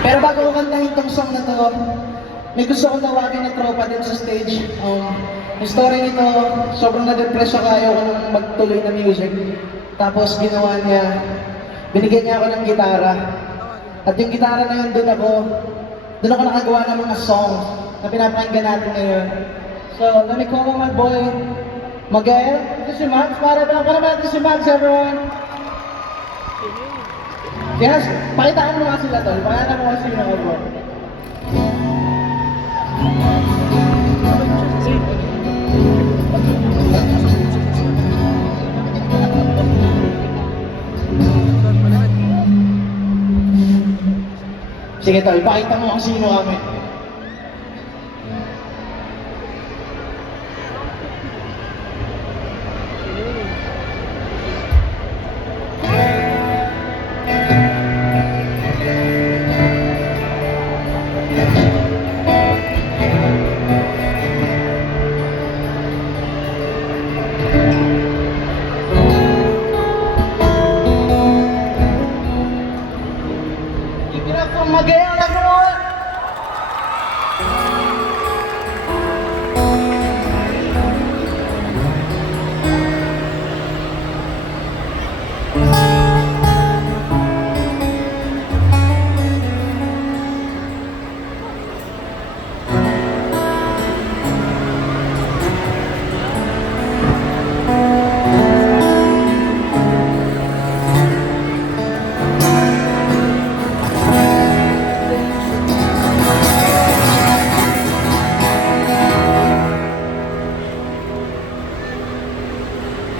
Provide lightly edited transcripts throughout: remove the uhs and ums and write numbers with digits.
Pero bago ko kantahin tong song na to, may gusto kong tawagin na tropa din sa stage. Yung story nito, sobrang na-depress ako, ayaw ko nang magtuloy na music. Tapos ginawa niya, binigyan niya ako ng gitara. At yung gitara na yun, doon ako nakagawa ng mga songs na pinapakinggan natin ngayon. So, let me call on my boy, Miguel. Ito si Max. Para natin si Max, everyone. Yes, pakitaan mo nga sila tol. Pakitaan mo nga sila ako. Sige tol, pakita mo kung sino kami. Magayon na mo!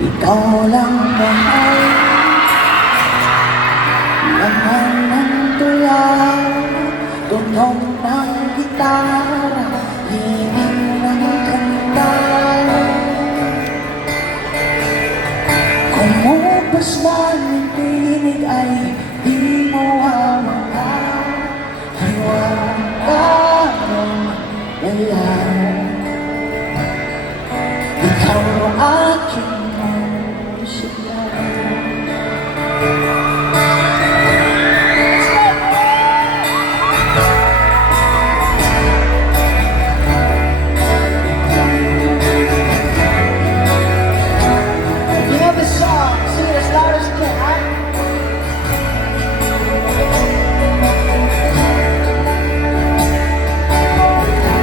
Ikaw lang mahal, laman ng tulaw, tunog ng gitara, hiling ng kanta. Kumupas man ang tinig ay di mawawala, hiwala ng dalaw. Ikaw aking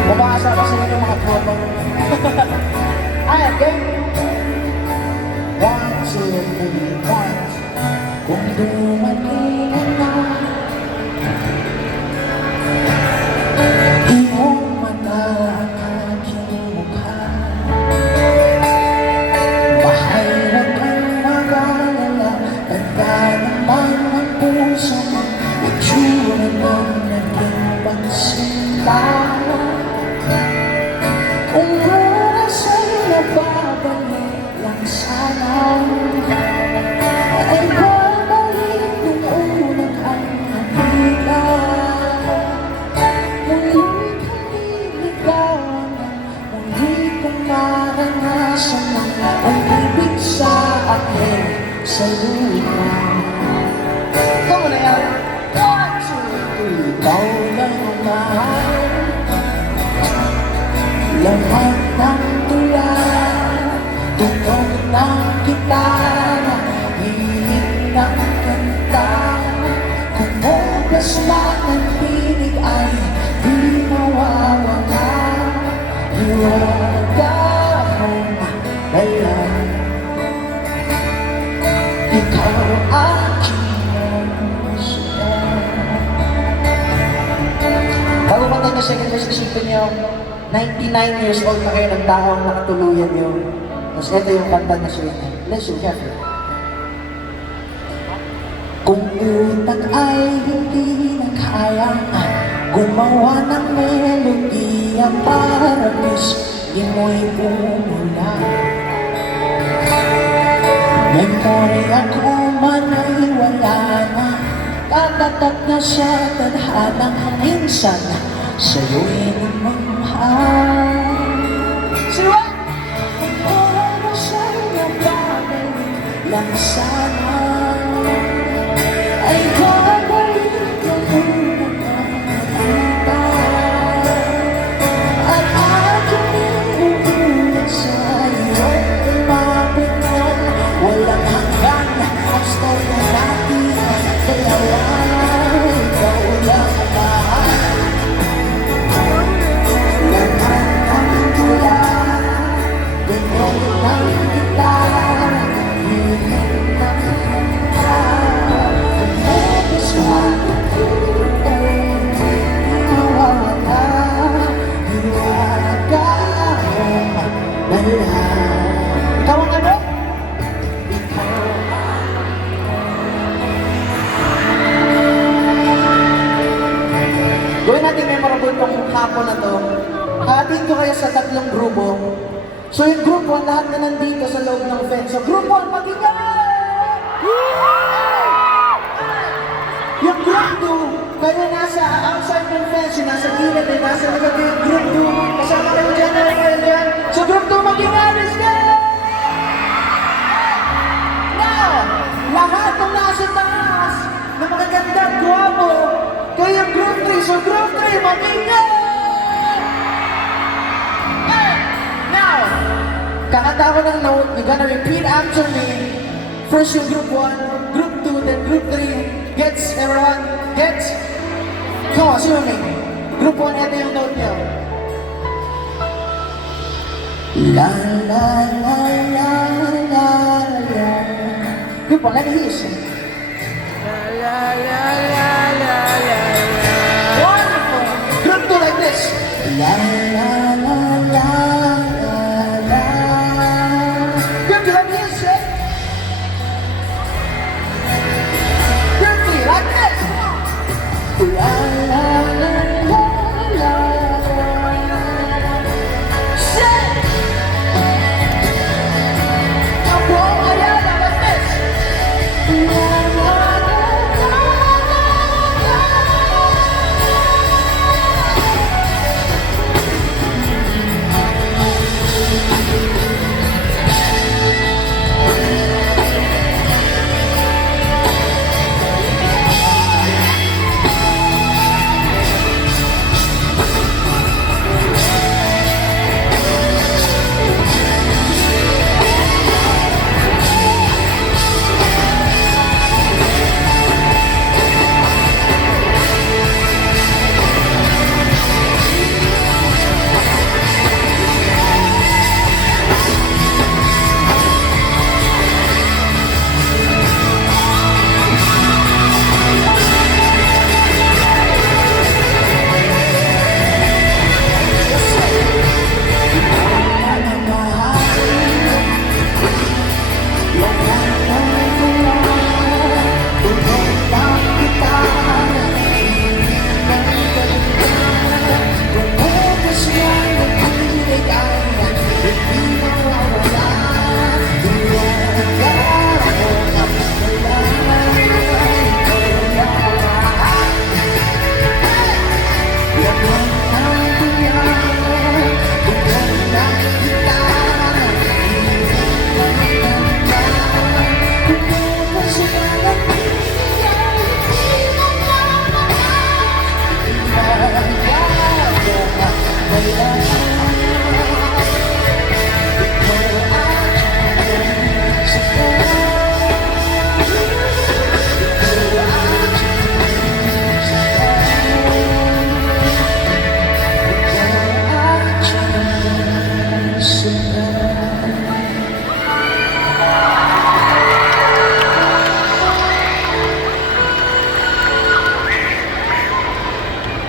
Mabasa sa inyo mga promo. Ayan, game. 1, 2, 3, 1. Kung dumating na iyong mata ang aking mukha, mahal huwag kang mag-alala, tanda naman ang puso mo, itsura ng naging pagsinta. Kung oras ay nababalik lang sana, ay babalik kung unang ang nakita. Muli kang iligawan, muli kong maranasan ang pag-ibig sa akin sa lupa. Ito mo na yan. 1, 2, 3, ikaw lang ang mahal, laman ng tula, tunog ng gitara, hiling ng kanta. Kumupas man ang tinig ay di mawawala, hiwaga akong dala. Ikaw aking musika. Bago matay na second verse, isipin niyo 99 years old na kayo ng taong nakatuluyan yun. Tapos ito yung kanta na siya. Bless you, Jeffrey. Kung utak ay hindi na kayang gumawa ng melodiya para di mo'y bumula, memorya ko man ay wala na, tatatak na sa tadhana, minsan sa'yo'y namamahal. Siwa! Kung oras ay nababalik lang sana, ay babalik ang unang Gawin natin memorable tong hapon na to. Hatiin ko kayo sa tatlong grupo. So yung group 1, lahat na nandito sa loob ng fence. So group 1, pakinggan! Yung group 2, kayo nasa outside ng fence, yung nasa gilid, yung nasa likod yung group 2. Kasama kayo dyan na rin yan. So group 2, pakinggan! Let's go! Now, lahat ng nasa taas, na magaganda at guwapo, kayo yung group 3. So group 3, pakinggan! Kakanta ko ng note, you're gonna repeat after me. First yung group 1, group 2, then group 3. Gets, everyone? Gets? Come on, sino me? Group 1, ito yung note niyo. La la la la la la. Group 1, let me hear you sing. La la la la la la la. Wonderful. Group 2 like this. La la la la. La